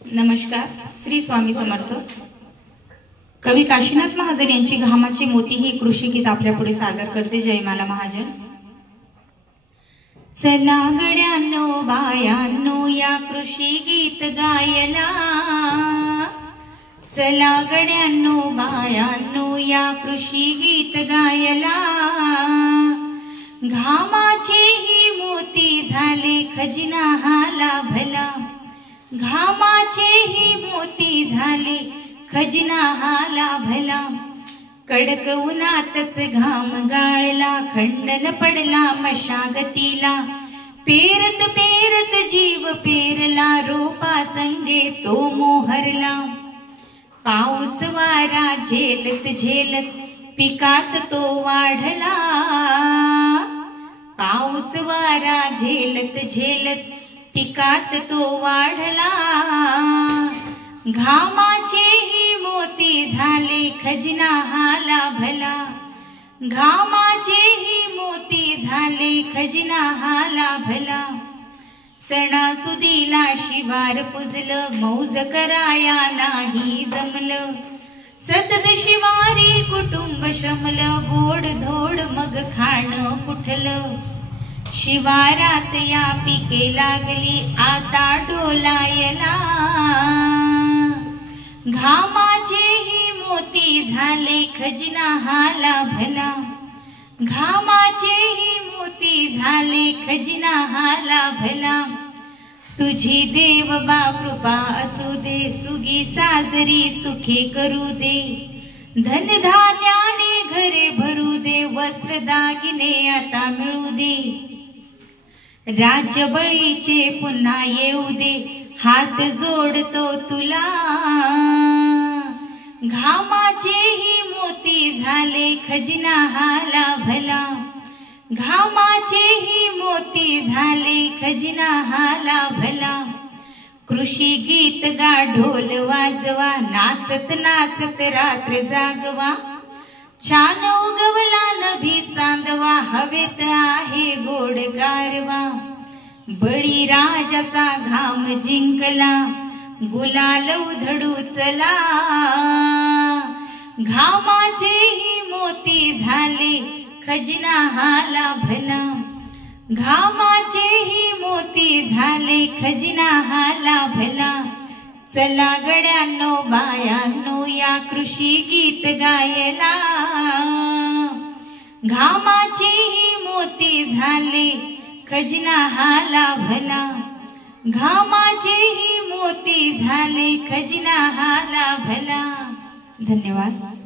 नमस्कार. श्री स्वामी समर्थ. कवी काशीनाथ महाजन यांची घामाचे मोती ही कृषी गीत आपल्या पुढे सादर करते. जयमाला महाजन. चला गड्यांनो बायांनो या कृषी गीत गायला, चला गड्यांनो बायांनो या कृषी गीत गायला. घामाचे ही मोती झाले खजिना हा लाभला, घामाचे ही मोती झाले खजिना हा लाभला. कडक उन्हातच घाम गाळला, खंडन पडला मशागतीला. पेरत पेरत जीव पेरला, रोपा संगे तो मोहरला. पाऊस वारा झेलत झेलत पिकात तो वाढला, पाऊस वारा झेलत झेलत पिकात तो वाढला. घामाचे ही मोती झाले खजिना हा लाभला, घामाचे ही मोती झाले खजिना हा लाभला. सणासुदीला शिवार पुजलं, मौज कराया नाही जमलं. सतत शिवारी कुटुंब श्रमलं, गोड धोड मग खाणं कुठलं. शिवारात या पिके लागली आता डोलायला, घामाचे ही मोती झाले खजिना हा लाभला, घामाचे ही मोती झाले खजिना हा लाभला. तुझी देव बा कृपा असू दे, सुगी साजरी सुखी करू दे. धनधान्याने घरे भरू दे, वस्त्र दागिने आता मिळू दे. राज्यबळीचे पुन्हा येऊ दे, हात जोडतो तुला. घामाचे ही मोती झाले खजिना हा लाभला, घामाचे ही मोती झाले खजिना हा लाभला. कृषी गीत गा ढोल वाजवा, नाचत नाचत रात्र जागवा. छान उगवला नभी चांदवा, हवेत आहे गोड गारवा. बळी राजाचा घाम जिंकला, गुलाल उधळू चला. घामाचे ही मोती झाले खजिना हा लाभला, घामाचे ही मोती झाले खजिना हा लाभला. चला गड्यांनो बायांनो या कृषी गीत गायला, घामाचे ही मोती झाले खजिना हा लाभला, घामाचे ही मोती झाले खजिना हा लाभला. धन्यवाद.